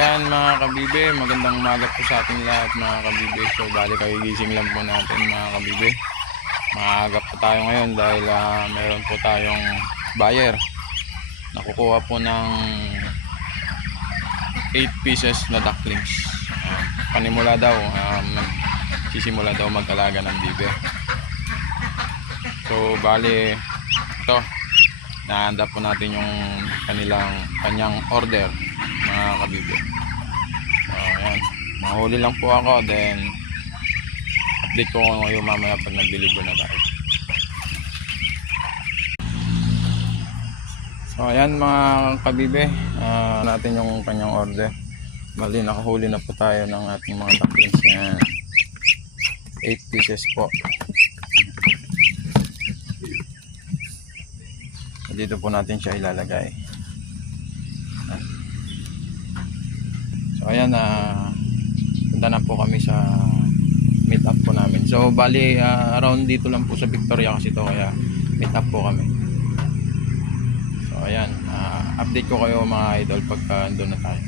ayan mga kabibe, magandang umaga po sa ating lahat mga kabibe. So bali kayo gising lang po natin mga kabibe. Maaga po tayo ngayon dahil meron po tayong buyer. Nakukuha po ng 8 pieces na ducklings. Panimula daw, sisimula daw magkalaga ng bibe. So bali ito, nahanda po natin yung kanyang order mga kabibe. So ayan, mahuli lang po ako, then update ko ngayon mamaya pag nag-deliver na tayo. So ayan mga kabibe, natin yung kanyang order. Bali nakahuli na po tayo ng ating mga ducklings. Yan, 8 pieces po. Dito po natin siya ilalagay. So ayan, punta na po kami sa meet up po namin. So bali around dito lang po sa Victoria kasi to, kaya meet up po kami. So ayan, update ko kayo mga idol pagka doon na tayo.